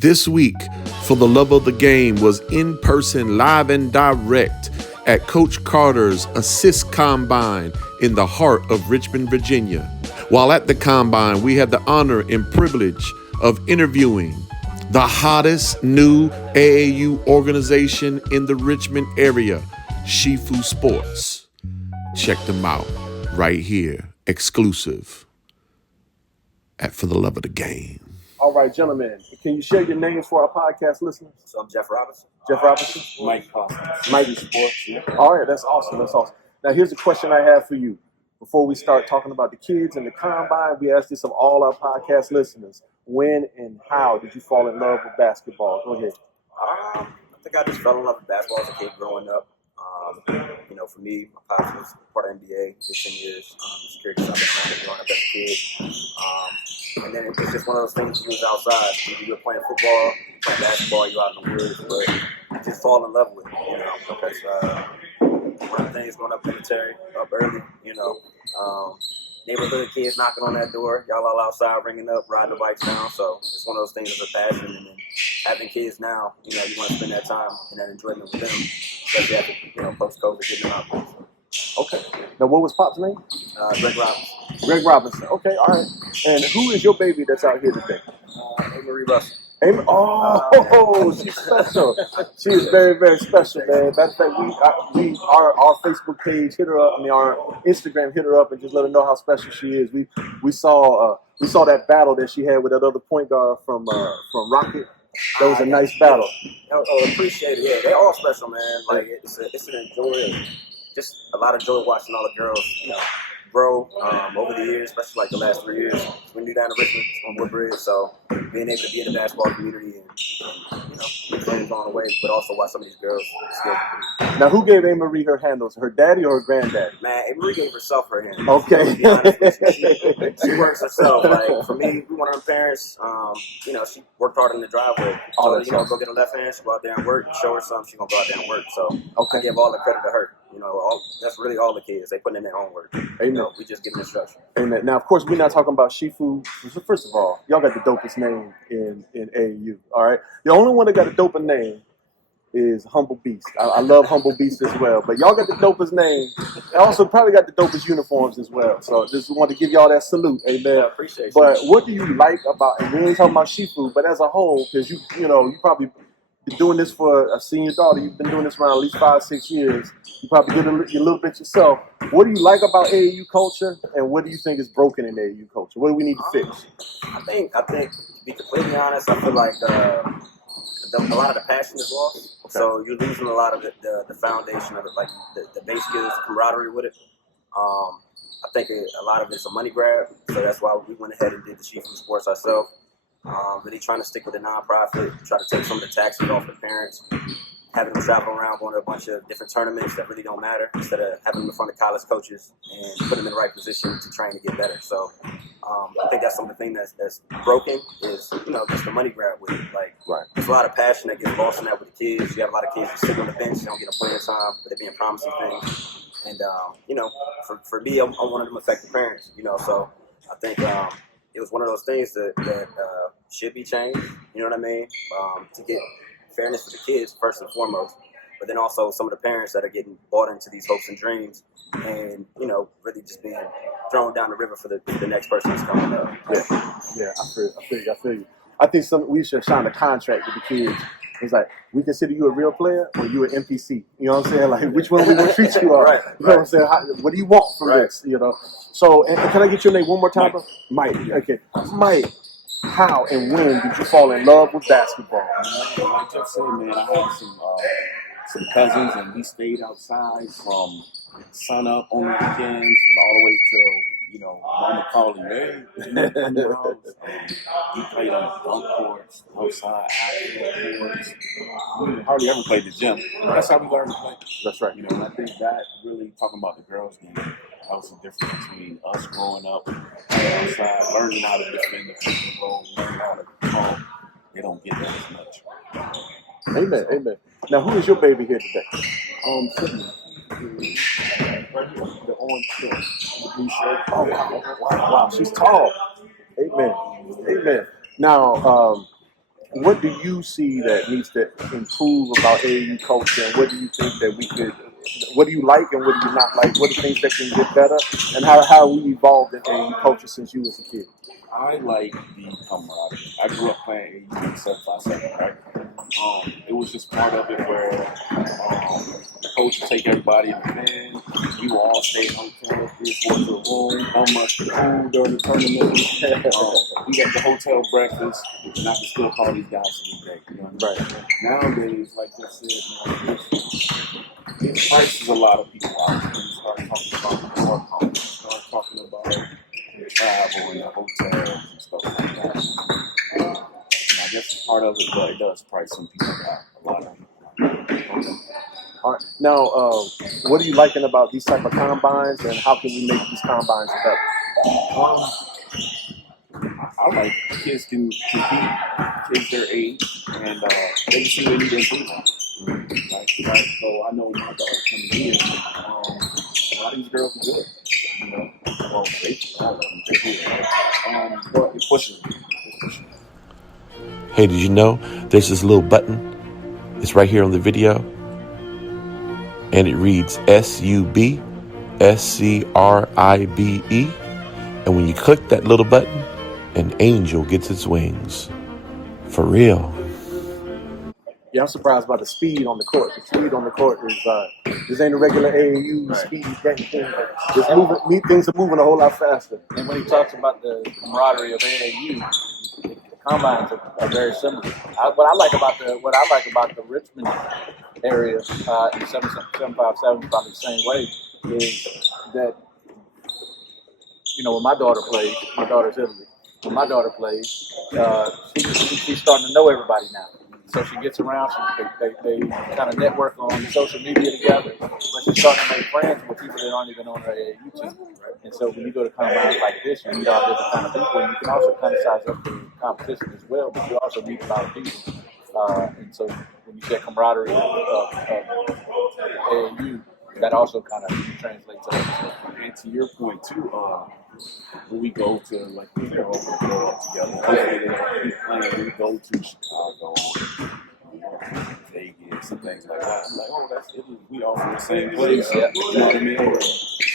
This week, For the Love of the Game was in person, live and direct at Coach Carter's Assist Combine in the heart of Richmond, Virginia. While at the Combine, we had the honor and privilege of interviewing the hottest new AAU organization in the Richmond area, Shifu Sports. Check them out right here, exclusive at For the Love of the Game. All right, gentlemen, can you share your names for our podcast listeners? So I'm Jeff Robinson. Jeff Robinson? Mike Courtside. Shifu Sports. Yeah. All right, that's awesome. That's awesome. Now, here's a question I have for you. Before we start talking about the kids and the combine, we ask this of all our podcast listeners. When and how did you fall in love with basketball? Go ahead. I think I just fell in love with basketball as a kid growing up. For me, my pops was part of NBA for 10 years. Security something growing up as a kid. And then it was just one of those things you was outside. You were playing football, playing basketball, you out in the woods, but you just fall in love with it, because one of the things growing up military, up early, neighborhood kids knocking on that door, y'all all outside ringing up, riding the bikes down. So it's one of those things as a passion. And then having kids now, you want to spend that time and that enjoyment with them, especially after, post-COVID, getting them out. Okay. Now, what was Pop's name? Greg Robinson. Greg Robinson. Okay, all right. And who is your baby that's out here today? Marie Russell. Amy, she's special. She is very, very special, man. That's that our Facebook page hit her up. Our Instagram hit her up and just let her know how special she is. We saw that battle that she had with that other point guard from Rocket. That was a nice battle. Appreciate it. Yeah, they're all special, man. Like it's an enjoy, just a lot of joy watching all the girls, grow over the years, especially like the last 3 years. We moved down to Richmond on Woodbridge, so being able to be in the basketball community and be friends on the way, but also watch some of these girls still compete. Now, who gave A. Marie her handles? Her daddy or her granddaddy? Man, A. Marie gave herself her handles. Okay. To be honest with you. She works herself. Like for me, we want her parents. She worked hard in the driveway. So go get a left hand. She go out there and work. Show her something. She gonna go out there and work. So I give all the credit to her. That's really all the kids. They put in their own work. Amen. We just give them instruction. Amen. Now, of course, we're not talking about Shifu. First of all, y'all got the dopest name in AAU. All right. The only one that got a doper name is Humble Beast. I love Humble Beast as well. But y'all got the dopest name. And also probably got the dopest uniforms as well. So just want to give y'all that salute. Amen. Yeah, appreciate it. But what do you like about, and we ain't talking about Shifu, but as a whole, because you probably been doing this for a senior daughter. You've been doing this around at least 5-6 years. You probably did a little bit yourself. What do you like about AAU culture, and what do you think is broken in AAU culture? What do we need to fix? I think to be completely honest, I feel like a lot of the passion is lost. Okay. So you're losing a lot of the foundation of it, like the base skills, camaraderie with it. I think a lot of it's a money grab. So that's why we went ahead and did the Shifu Sports ourselves. Really trying to stick with the nonprofit, try to take some of the taxes off the parents, having them travel around, going to a bunch of different tournaments that really don't matter, instead of having them in front of college coaches and putting them in the right position to train to get better. So I think that's some of the things that's broken is, just the money grab with it. Like, right. There's a lot of passion that gets lost in that with the kids. You have a lot of kids who sit on the bench, they don't get a playing time, but they're being promised some things. And, for me, I'm one of them affected parents, so I think it was one of those things that should be changed, you know what I mean? To get fairness for the kids, first and foremost, but then also some of the parents that are getting bought into these hopes and dreams and, really just being thrown down the river for the next person that's coming up. Yeah, I feel you. I think we should sign a contract with the kids. It's like, we consider you a real player or you an NPC. You know what I'm saying? Like, which one we going to treat you on? Right. You know what I'm saying? What do you want from this? So, and can I get your name one more time? Mike. Okay. Mike, how and when did you fall in love with basketball? Like Jeff said, man, I had some cousins, and we stayed outside from sun up on the weekends and all the way till, mama calling, hey, we played on the dunk courts, outside, courts. We hardly ever played the gym. That's how we learned to play. That's right. And I think that really, talking about the girls game, that was the difference between us growing up outside, learning how to defend the physical role, learning how to talk. They don't get that as much. Amen. Now, who is your baby here today? Sydney. The orange shirt, the blue shirt. Oh, wow. She's tall. Amen. Now, what do you see that needs to improve about AAU culture, and what do you think that we could? What do you like and what do you not like? What are things that can get better, and how we evolved in AAU culture since you was a kid? I like the camaraderie. I grew up playing AAU 757, right? It was just part of it where the coach would take everybody in the van. We would all stay in hotels, 3 or 4 to a room, unmuch the food during the tournament. We got the hotel breakfast, and I can still call these guys to this day. You know what I mean? Right. Nowadays, like I said, man, it prices a lot of people out. When you start talking about the work home, you start talking about the travel and the hotels and stuff like that. And I guess part of it, but it does price some people out. A lot of people. All right. Now, what are you liking about these type of combines, and how can we make these combines better? I like kids can compete, kids their age, and they can see they need improvement. Right? So I know my daughter coming in, a lot of these girls are good. You know, well, they're good. But it pushes them. Hey, did you know there's this little button? It's right here on the video. And it reads SUB SCRIBE. And when you click that little button, an angel gets its wings. For real. Yeah, I'm surprised by the speed on the court. The speed on the court is this ain't a regular AAU speed thing. Just moving, things are moving a whole lot faster. And when he talks about the camaraderie of AAU, the combines are very similar. What I like about the Richmond area in 757, probably the same way, is that when my daughter plays, my daughter's Italy. When my daughter plays, she's starting to know everybody now. So she gets around. They kind of network on social media together. But she's starting to make friends with people that aren't even on her AAU team. Right? And so when you go to combines like this, you meet all different kind of people, and you can also kind of size up the competition as well. But you also meet a lot of people. And so when you say camaraderie of AAU, that also kind of translates over. And to your point too, when we go to like we go together, we go to Chicago, Vegas, and things like that. I'm like, oh, that's Italy. We all from the same place. Yeah. You know what I mean?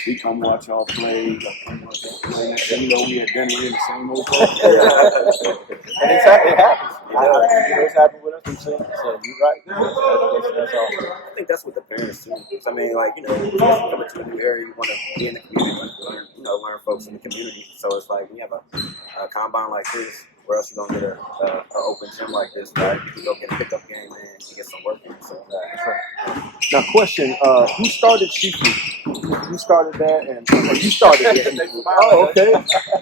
We come watch y'all play. And we had dinner in the same hotel. And it happens. It's happened with us. So you're right. That's awesome. I think that's what the parents too. I mean, like, coming to a new area, you want to be in the community, learn folks in the community. So it's like when you have a combine like this, where else you gonna get an open gym like this, right? You go get a pickup game in and get some work in. So that's right. Now, question: who started Shifu? You started that, and you started it. Oh, okay.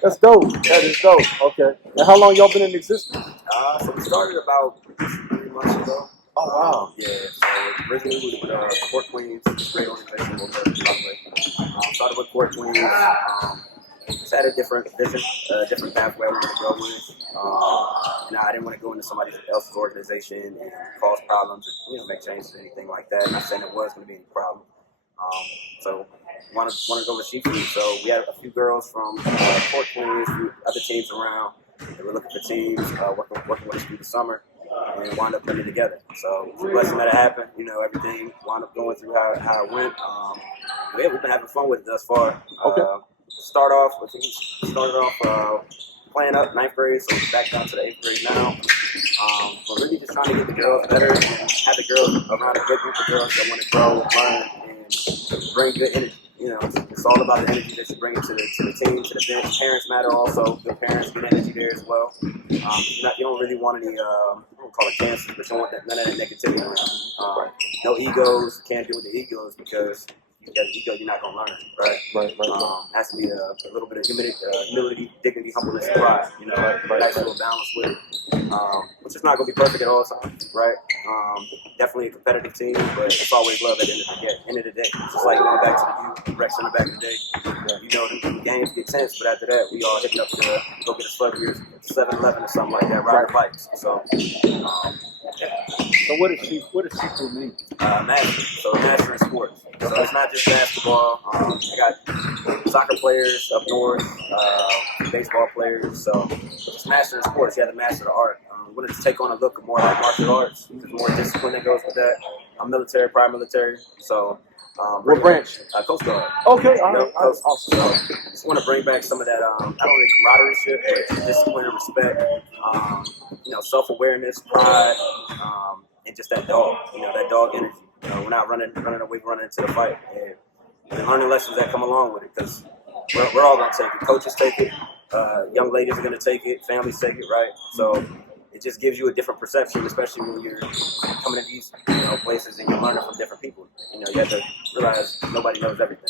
That's dope. That is dope. Okay. And how long y'all been in existence? So we started about 3 months ago. Oh, wow. Yeah, so originally with Court Queens, great organization. Started with Court Queens. Just had a different vision, different pathway I wanted to go with. I didn't want to go into somebody else's organization and cause problems or make changes or anything like that. Not saying it was going to be any problem. So wanted to go with Shifu. So we had a few girls from Court Queens, a few other teams around. They were looking for teams, working with us through the summer, and wound up putting it together. So it's a blessing that it happened. Everything wound up going through how it went. We've been having fun with it thus far. Okay. Started off playing up 9th grade, so we're back down to the 8th grade now. But really just trying to get the girls better and have the girls around a good group of girls that want to grow, learn, and bring good energy. It's all about the energy that you bring to the team, to the bench. Parents matter also. Good parents, good energy there as well. You don't really want any, I don't call it cancers, but you don't want none of that negativity around. No egos. Can't deal with the egos because you got an ego, you're not going to learn, right? Right. Has to be a little bit of humility, dignity, humbleness, and pride. Nice little balance with it. Which is not going to be perfect at all times, right? Definitely a competitive team, but it's always love at the end of the day. It's just like going back to the Rex in the back of the day. The games get tense, but after that, we all hitting up to go get a slug here, 7-Eleven or something like that, riding bikes. So, So what does Shifu mean? Master. So master in sports. So it's not just basketball. I got soccer players up north, baseball players. So it's master in sports. You have to master the art. We wanted to take on a look more like martial arts. There's more discipline that goes with that. I'm military, prior military, so. What branch? Coast Guard. Okay, all right. Awesome. So, just want to bring back some of that, not only camaraderie shit, but discipline and respect, self-awareness, pride, and just that dog, that dog energy. We're not running away, running into the fight. And learning lessons that come along with it, because we're all going to take it. Coaches take it, young ladies are going to take it, families take it, right? So it just gives you a different perception, especially when you're coming to these places and you're learning from different people. You have to realize nobody knows everything.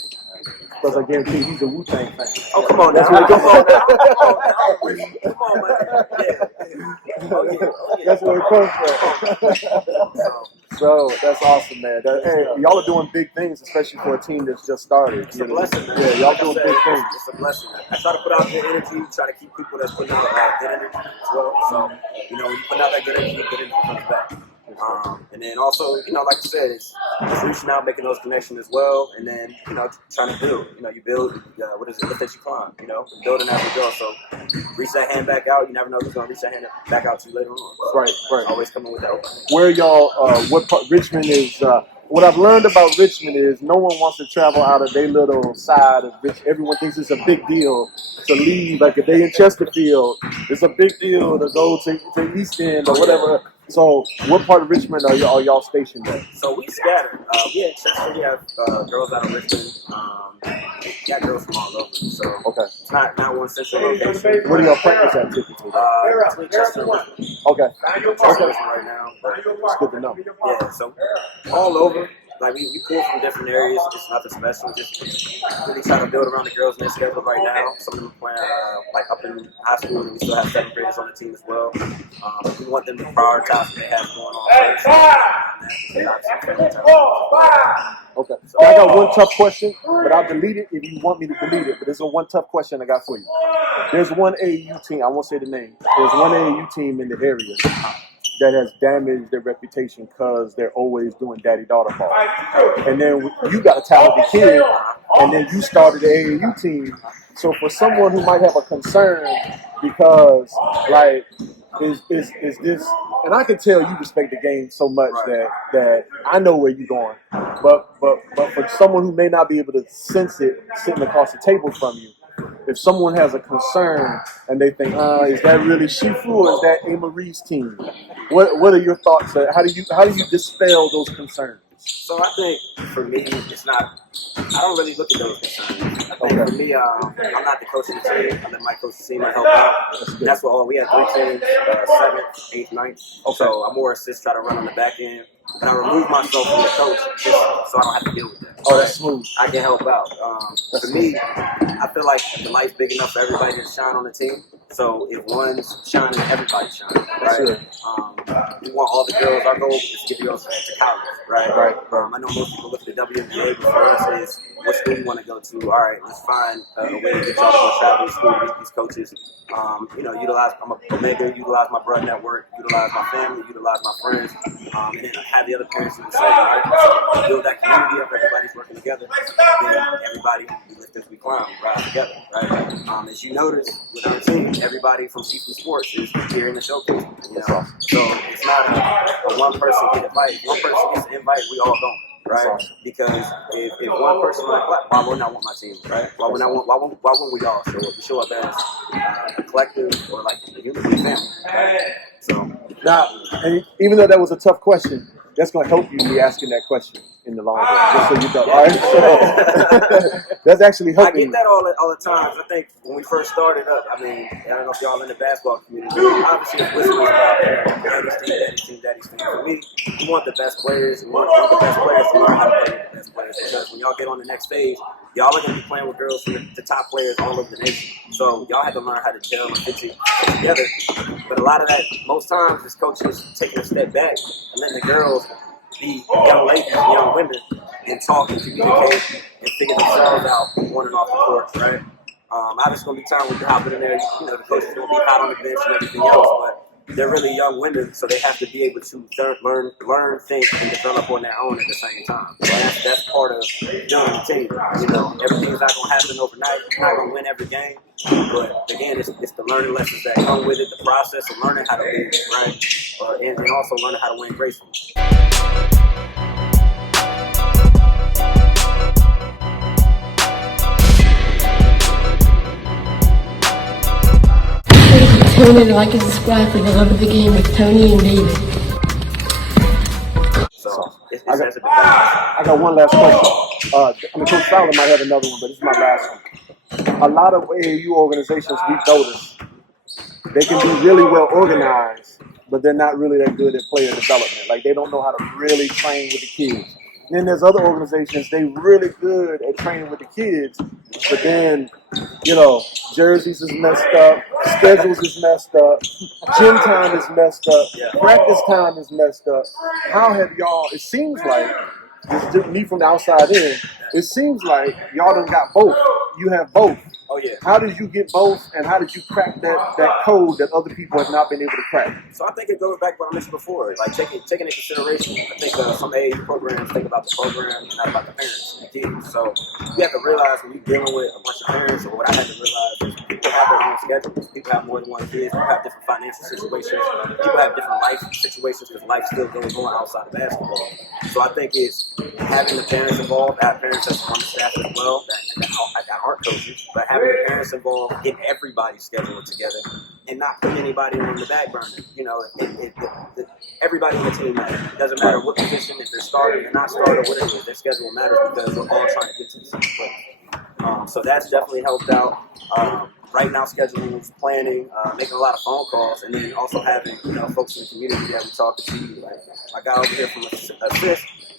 Because I guarantee he's a Wu-Tang fan. Oh, come on now. Come on, man. Yeah. Oh, yeah. That's where it comes from. So that's awesome, man. Hey, y'all are doing big things, especially for a team that's just started. It's a blessing, man. Yeah, y'all doing big things. It's a blessing. I try to put out good energy, try to keep people that's putting out good energy as well. So, when you put out that good energy comes back. And then also, like I said, it's reaching out, making those connections as well, and then, trying to build. You build, lift as you climb, building as you go. So reach that hand back out. You never know who's going to reach that hand back out to you later on. So, right. Always coming with that open. Where y'all, what part, Richmond is, what I've learned about Richmond is no one wants to travel out of their little side of Richmond. Everyone thinks it's a big deal to leave. Like if they in Chesterfield, it's a big deal to go to East End or whatever. So what part of Richmond are y'all stationed at? So we scattered. We at Chester, we have girls out of Richmond. We got girls from all over. So okay. It's not one central location. Where do y'all practice at typically? Between Chester and Richmond. Okay. Chester right now. But it's good to know. Yeah, so all over. Like we pull from different areas. It's nothing special. Just really trying to build around the girls in their schedule right now. Some of them playing up in high school, and we still have 7th graders on the team as well. We want them to prioritize what they have going on first. Okay. So I got one tough question, but I'll delete it if you want me to delete it. But there's one tough question I got for you. There's one AAU team. I won't say the name. There's one AAU team in the area that has damaged their reputation because they're always doing daddy-daughter ball. And then you got a talented kid, and then you started the AAU team. So for someone who might have a concern because, is this, and I can tell you respect the game so much that I know where you're going. But for someone who may not be able to sense it sitting across the table from you, if someone has a concern and they think, is that really Shifu or is that A. Marie's team? What are your thoughts? How do you dispel those concerns? So I think for me, it's not. I don't really look at those concerns. I think for me, I'm not the coach of the team. I let my coach the team and help out. That's what we had 3 teams, 7th, 8th, 9th. Okay. So I'm more assist, try to run on the back end. And I remove myself from the coach just so I don't have to deal with that. Oh, that's smooth. I can help out. For me, I feel like the light's big enough for everybody to shine on the team. So if one's shining, everybody's shining, right? Sure. We want all the girls. Our goal is to get girls to college, right? I know most people look at the WNBA before us is what school you want to go to. All right, let's find a way to get y'all to travel to school, meet these coaches. Utilize. I'm a Omega. Utilize my blood network. Utilize my family. Utilize my friends. And then have the other parents do the same, right? So build that community up. Everybody's working together. Then everybody, we lift as we climb. We ride together, right? As you notice with our team, everybody from Shifu Sports is here in the showcase. So it's not a one person get invited. One person gets an invite, we all don't. Right? Because if one person on the clap, why would not want my team, right? Why wouldn't we all show up? We show up as a collective or like a unity family. Right? So now, and even though that was a tough question, that's going to help you be asking that question in the long run, just so you know. All right? So that's actually helping. I get that all the time. I think when we first started up, I don't know if y'all in the basketball community, obviously it's whispers about daddy's team. For me, we want the best players. We want the best players to learn how to play with the best players. Because when y'all get on the next phase, y'all are going to be playing with girls from the top players all over the nation. So y'all have to learn how to gel and fit together. But a lot of that, most times, is coaches taking a step back and letting the girls be young ladies, young women, and talk and communicate and figure themselves out on and off the court, right? Obviously, going to be time when you're hopping in there, the coach is going to be hot on the bench and everything else, but they're really young women, so they have to be able to learn, think, and develop on their own at the same time. So that's part of building a team. Everything's not going to happen overnight. You're not going to win every game. But again, it's the learning lessons that come with it, the process of learning how to win, right? And also learning how to win gracefully. Tune in, like, and subscribe for the love of the game with Tony and David. So it's I as a balance. got one last question. Coach Fowler might have another one, but this is my last one. A lot of AAU organizations we've noticed, they can be really well organized, but they're not really that good at player development. Like, they don't know how to really train with the kids. And then there's other organizations, they really good at training with the kids, but then, jerseys is messed up, schedules is messed up, gym time is messed up, practice time is messed up. How have y'all, it seems like, just me from the outside in, it seems like y'all done got both. You have both. Oh yeah. How did you get both, and how did you crack that code that other people have not been able to crack? So I think it goes back to what I mentioned before, like taking into consideration. I think some AAU programs think about the program and not about the parents and the kids. So you have to realize when you're dealing with a bunch of parents, or what I had to realize is people have their own schedules. People have more than one kid. People have different financial situations. People have different life situations because life still goes on outside of basketball. So I think it's having the parents involved. I have parents that's on the staff as well that aren't coaches, but having the parents involved, getting everybody scheduled together, and not putting anybody on the back burner. Everybody in the team matters. It doesn't matter what position, if they're starting or not starting, or whatever it is, their schedule matters because we're all trying to get to the same place. So that's definitely helped out. Right now, scheduling, planning, making a lot of phone calls, and then also having folks in the community that we talk to. Like I got over here from Assist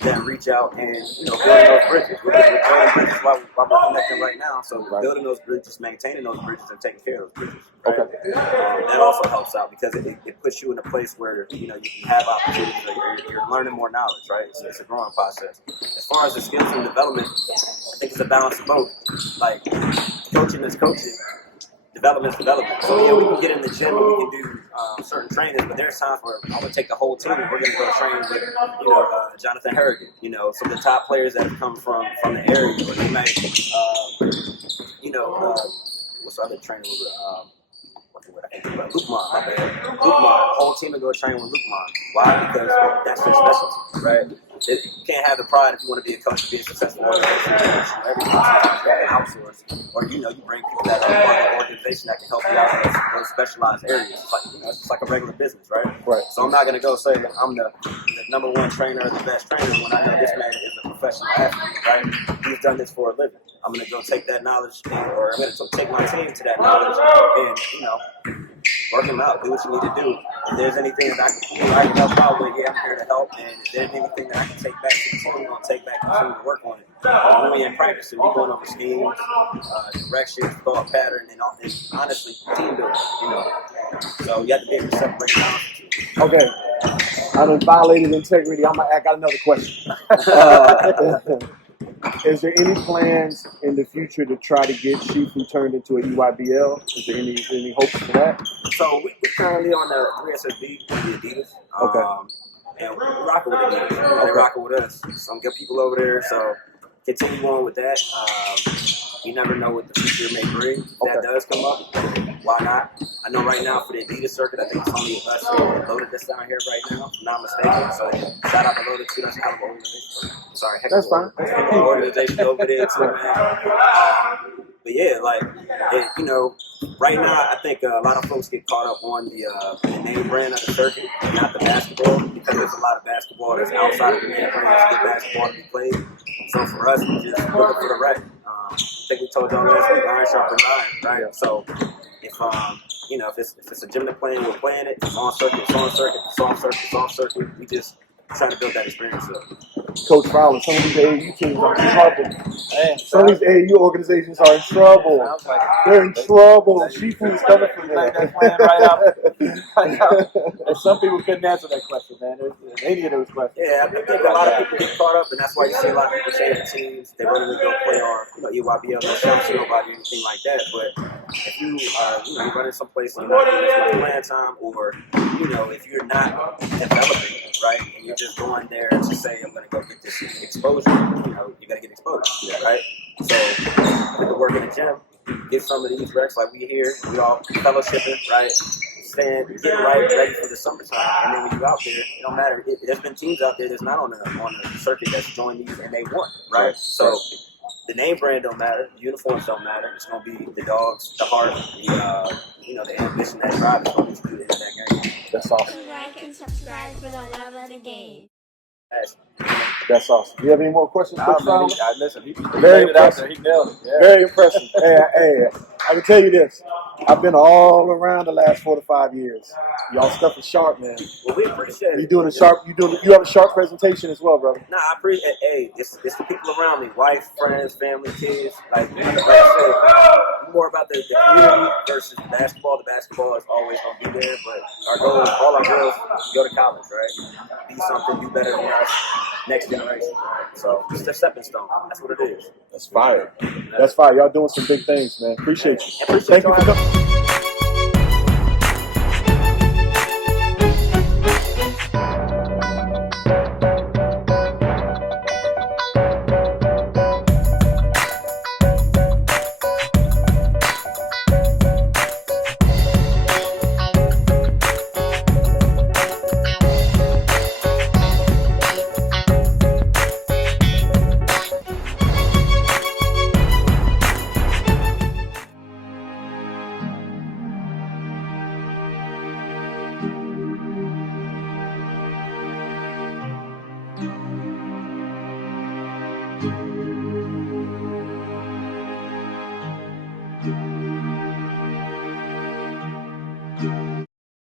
that reach out and building those bridges. We're building bridges while we're connecting right now. So building those bridges, maintaining those bridges, and taking care of those bridges. Right? Okay. That also helps out because it puts you in a place where you can have opportunities. You're learning more knowledge, right? So it's a growing process. As far as the skills and development, I think it's a balance of both. Like coaching is coaching. Development's development. So yeah, we can get in the gym and we can do certain trainings, but there's times where I'm gonna take the whole team and we're gonna go train with Jonathan Harrigan, some of the top players that have come from the area. Or they might, what's the other trainer? Lukman. The whole team will go train with Lukman. Why? Because that's their specialty, right? You can't have the pride if you want to be a coach to be a successful organization. Every sometimes you have to outsource, or you bring people that are part of the organization that can help you out in those specialized areas. It's like it's just like a regular business, right? Right. So I'm not going to go say that I'm the number one trainer, the best trainer, when I know this man is a professional athlete, right? He's done this for a living. I'm going to go take that knowledge, or I'm going to take my team to that knowledge, and work them out, do what you need to do. If there's anything that I can help out with, I'm here to help. And if there's anything that I can take back to the team, I'm going to take back to the team to work on it. When we're in practice, we're going over schemes, directions, thought pattern, and honestly, team building. So you have to be able to separate the two. Okay. I done violated integrity. I got another question. Is there any plans in the future to try to get Shifu turned into a EYBL? Is there any hopes for that? So we're currently on the 3SSB with the Adidas. Okay. And we're rocking with Adidas. They're rocking with us. Some good people over there. So continue on with that. You never know what the future may bring. If that does come up, why not? I know right now for the Adidas circuit, I think it's only us and Loaded that's down here right now, if I'm not mistaken. So shout out to Loaded too. That's out of organization. Sorry, heck that's fine. Organization over there too, man. But yeah, right now I think a lot of folks get caught up on the name brand of the circuit, and not the basketball, because there's a lot of basketball that's outside of the name brand that's good basketball to be played. So for us, we just looking for the right. I think we told y'all last week, iron sharpen iron, right? Yeah. So if it's a gym to play, we're playing it. It's on circuit, it's on circuit, it's off circuit, it's off circuit. We just trying to build that experience up. Coach Fowler, some of these AAU teams are in trouble. Man, some of these AAU organizations are in trouble. They're in trouble. Shifu is coming from there. That's playing right out. And some people couldn't answer that question, man. Any of those questions. Yeah, I think a lot of people get caught up, and that's why you see a lot of people changing teams. They really go play on EYBL, no shots to nobody, anything like that. But if you you're running someplace and you're not getting playing time, or if you're not developing, right, and you're just going there to say I'm going to go get this exposure, you're going to get exposed, right? So you can work in the gym, get some of these recs like we here, we all fellowshipping, right? Getting right, ready for the summertime, and then when you out there, it don't matter. There's been teams out there that's not on the circuit that's joined these and they won, right? So the name brand don't matter, the uniforms don't matter. It's gonna be the dogs, the heart, the ambition, that drive is gonna be to that game. That's awesome. Like and subscribe for the love of the game. That's awesome. Do you have any more questions, Nah, Coach man, Solomon? listen, he Very laid it out impressive. there. He nailed it. Yeah. Very impressive. Hey, I can tell you this. I've been all around the last 4 to 5 years. Y'all stuff is sharp, man. Well, we appreciate You it. doing a sharp. You have a sharp presentation as well, brother. Nah, I appreciate. Hey, it's the people around me, wife, friends, family, kids. Like I said, more about the community versus basketball. The basketball is always gonna be there, but our goal, all our girls, go to college, right? Be something, do better than us, next generation. Right? So it's a stepping stone. That's what it is. That's fire. That's fire. Y'all doing some big things, man. Appreciate you. Appreciate Thank you for y'all. coming.